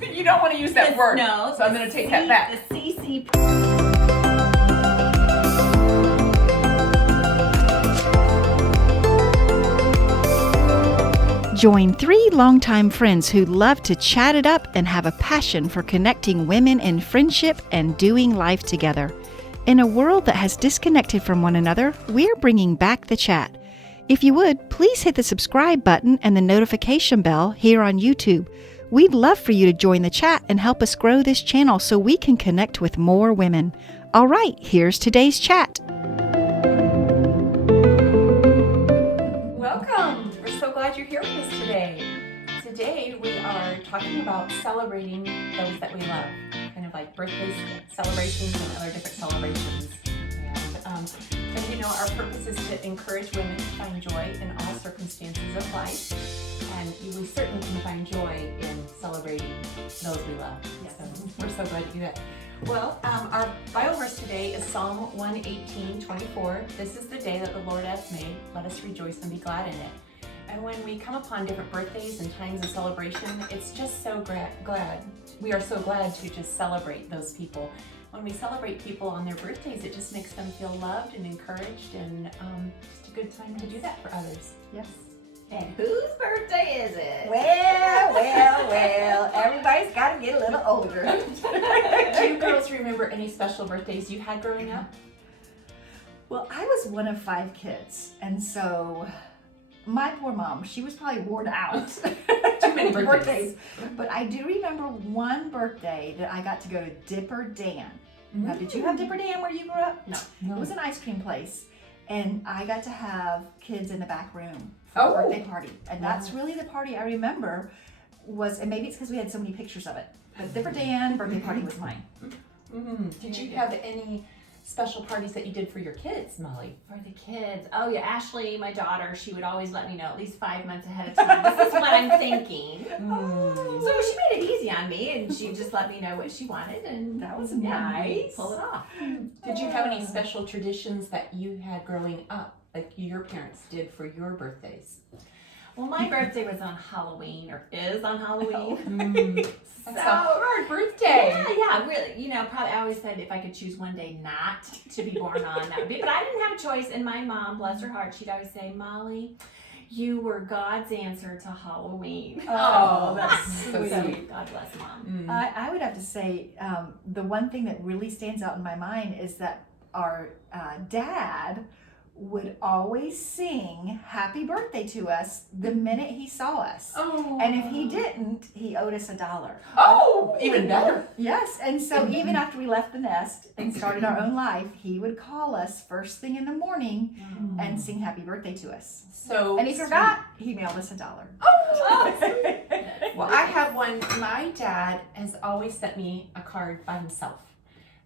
You don't want to use that word. No. So I'm going to take that back. The CC. Join 3 longtime friends who love to chat it up and have a passion for connecting women in friendship and doing life together. In a world that has disconnected from one another, we're bringing back the chat. If you would, please hit the subscribe button and the notification bell here on YouTube. We'd love for you to join the chat and help us grow this channel so we can connect with more women. All right, here's today's chat. Welcome. We're so glad you're here with us today. Today we are talking about celebrating those that we love, kind of like birthday celebrations and other different celebrations. And you know, our purpose is to encourage women to find joy in all circumstances of life, and we certainly can find joy in celebrating those we love. Yes. So we're so glad to do that. Well, our Bible verse today is Psalm 118:24. This is the day that the Lord hath made. Let us rejoice and be glad in it. And when we come upon different birthdays and times of celebration, it's just so glad. We are so glad to just celebrate those people. When we celebrate people on their birthdays, it just makes them feel loved and encouraged, and just a good time to do that for others. Yes. And whose birthday is it? Well, everybody's got to get a little older. Do you girls remember any special birthdays you had growing up? Well, I was one of 5 kids, and so my poor mom, she was probably worn out. Too many birthdays. But I do remember one birthday that I got to go to Dipper Dan. Now, did you have Dipper Dan where you grew up? No. It was an ice cream place, and I got to have kids in the back room for Oh. a birthday party. And that's really the party I remember was, and maybe it's because we had so many pictures of it, but Dipper Dan birthday party was mine. Did you have any special parties that you did for your kids, Molly? For the kids. Oh yeah, Ashley, my daughter, she would always let me know at least 5 months ahead of time. This is what I'm thinking. So she made it easy on me, and she just let me know what she wanted, and That was yeah, nice. pull it off. Did you have any special traditions that you had growing up, like your parents did for your birthdays? Well, my birthday was on Halloween, or is on Halloween. That's a hard birthday. Yeah, really. You know, probably I always said if I could choose one day not to be born on, that would be. But I didn't have a choice. And my mom, bless her heart, she'd always say, "Molly, you were God's answer to Halloween." Oh, that's so So sweet. God bless Mom. I would have to say the one thing that really stands out in my mind is that our dad would always sing happy birthday to us the minute he saw us. Oh. And if he didn't, he owed us $1. Oh, even better. Yes, and so even after we left the nest and started our own life, he would call us first thing in the morning and sing happy birthday to us. So And he forgot, he mailed us $1. Well, I have one. My dad has always sent me a card by himself.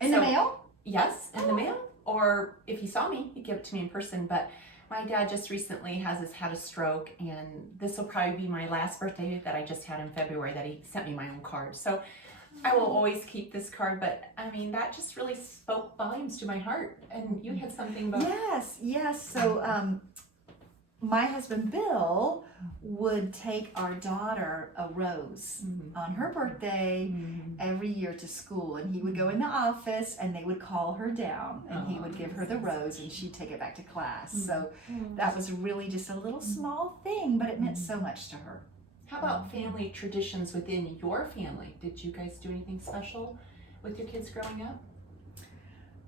In the mail? Yes, in the mail. Or if he saw me, he'd give it to me in person. But my dad just recently had a stroke, and this will probably be my last birthday that I just had in February that he sent me my own card. So I will always keep this card, but I mean, that just really spoke volumes to my heart. And you had something about... Yes. So my husband, Bill, would take our daughter a rose on her birthday every year to school, and he would go in the office and they would call her down and he would give her the rose and she'd take it back to class. So that was really just a little small thing, but it meant so much to her. How about family traditions within your family? Did you guys do anything special with your kids growing up?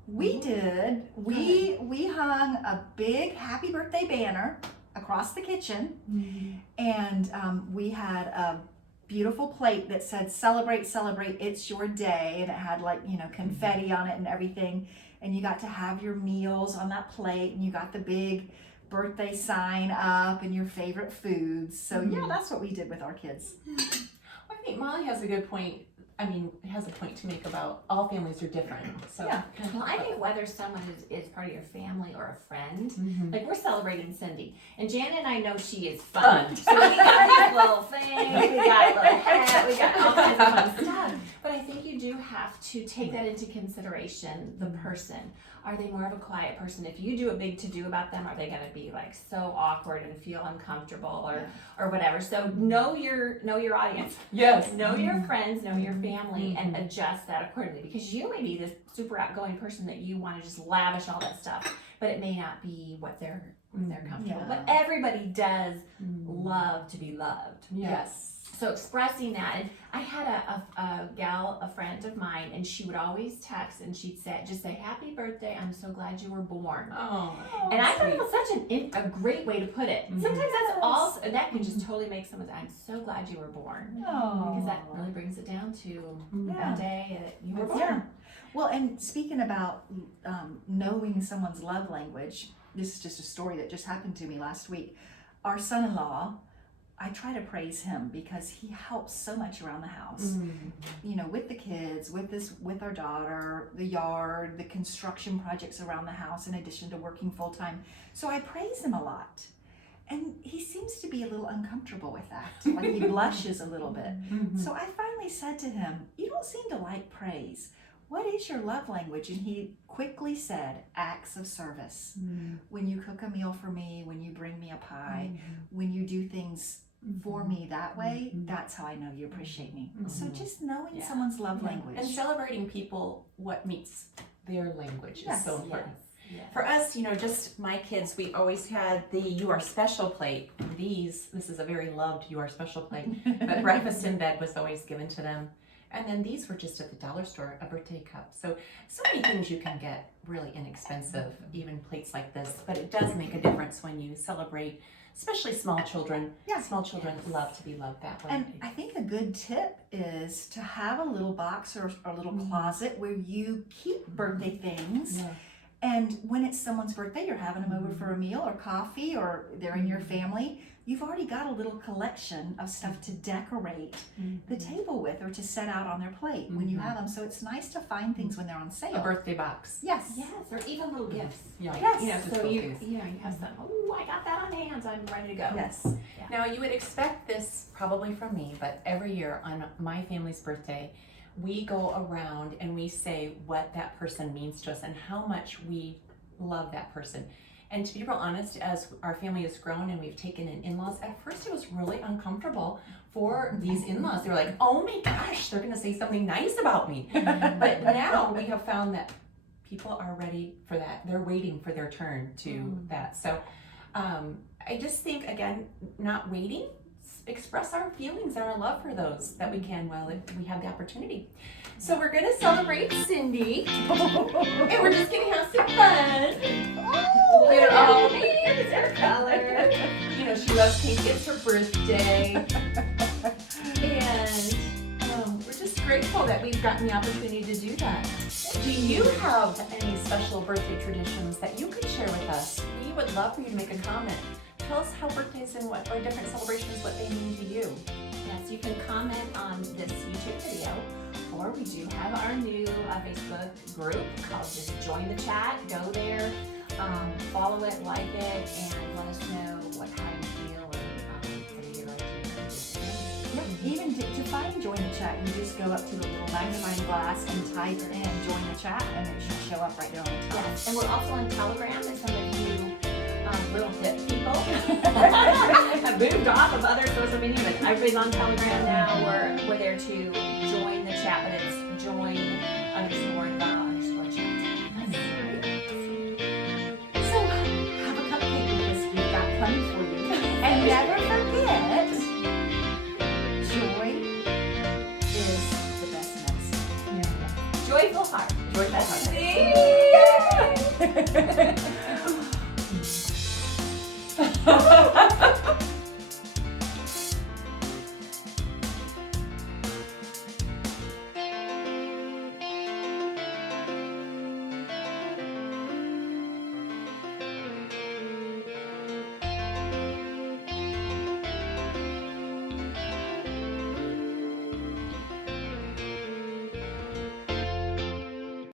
We did. We hung a big happy birthday banner across the kitchen, and we had a beautiful plate that said "Celebrate, celebrate, it's your day," and it had confetti on it and everything, and you got to have your meals on that plate, and you got the big birthday sign up and your favorite foods. So yeah, that's what we did with our kids. I think Molly has a good point. I mean, has a point to make about all families are different. So Yeah. Well, I think whether someone is part of your family or a friend, like we're celebrating Cindy, and Janet and I know she is fun. So we got these little things, we got a little hat, we got all kinds of fun stuff. But I think you do have have to take that into consideration, the person. Are they more of a quiet person? If you do a big to-do about them, are they going to be like so awkward and feel uncomfortable or whatever? So know your audience. Yes. Know your friends, know your family, and adjust that accordingly. Because you may be this super outgoing person that you want to just lavish all that stuff, but it may not be what they're comfortable. Yeah. But everybody does love to be loved. Yes. So expressing that, and I had a friend of mine, and she would always text, and she'd just say, "Happy birthday! I'm so glad you were born." Oh. And I thought it was such a great way to put it. Sometimes that's all, and that can just totally make someone say, "I'm so glad you were born," because that really brings it down to Yeah. the day that you were born. Yeah. Well, and speaking about knowing someone's love language, this is just a story that just happened to me last week. Our son-in-law, I try to praise him because he helps so much around the house. You know, with the kids, with our daughter, the yard, the construction projects around the house, in addition to working full time. So I praise him a lot. And he seems to be a little uncomfortable with that. Like he blushes a little bit. So I finally said to him, "You don't seem to like praise. What is your love language?" And he quickly said, "Acts of service. When you cook a meal for me, when you bring me a pie, when you do things for me that way, that's how I know you appreciate me." So just knowing someone's love language. And celebrating people what meets their language is so important. Yes. For us, you know, just my kids, we always had the "You Are Special" plate. This is a very loved "You Are Special" plate. But breakfast in bed was always given to them. And then these were just at the dollar store, a birthday cup. So many things you can get really inexpensive, even plates like this. But it does make a difference when you celebrate, especially small children. Yeah. Small children love to be loved that way. And I think a good tip is to have a little box or a little closet where you keep birthday things. Yeah. And when it's someone's birthday, you're having them over for a meal or coffee, or they're in your family, you've already got a little collection of stuff to decorate the table with or to set out on their plate when you have them. So it's nice to find things when they're on sale. A birthday box. Yes. Yes, or even little gifts. Yeah. Yes. You know, Just so little you things. you have some. Oh, I got that on hand. I'm ready to go. Yes. Now, you would expect this probably from me, but every year on my family's birthday, we go around and we say what that person means to us and how much we love that person. And to be real honest, as our family has grown and we've taken in in-laws, at first it was really uncomfortable for these in-laws. They were like, "Oh my gosh, they're going to say something nice about me." But now we have found that people are ready for that. They're waiting for their turn to that. So I just think, again, not waiting, express our feelings and our love for those that we can while we have the opportunity. So we're going to celebrate Cindy, and we're just going to have some fun. Look at all these her colors. You know, she loves pink. It's her birthday. And we're just grateful that we've gotten the opportunity to do that. Do you have any special birthday traditions that you could share with us? We would love for you to make a comment. Tell us how birthdays and or different celebrations, what they mean to you. Yes, you can comment on this YouTube video, or we do have our new Facebook group called Just Join the Chat. Go there, follow it, like it, and let us know how you feel and your ideas. Even to find Join the Chat, you just go up to the little magnifying glass and type in Join the Chat, and it should show up right there on the top. Yes, and we're also on Telegram, and some of you little hip people have moved off of other social media, but everybody's on Telegram now. We're there to join the chat, but it's join _the_chat. So have a cupcake because we've got plenty for you. And never forget, joy is the best medicine. Joyful heart. Joyful heart. See?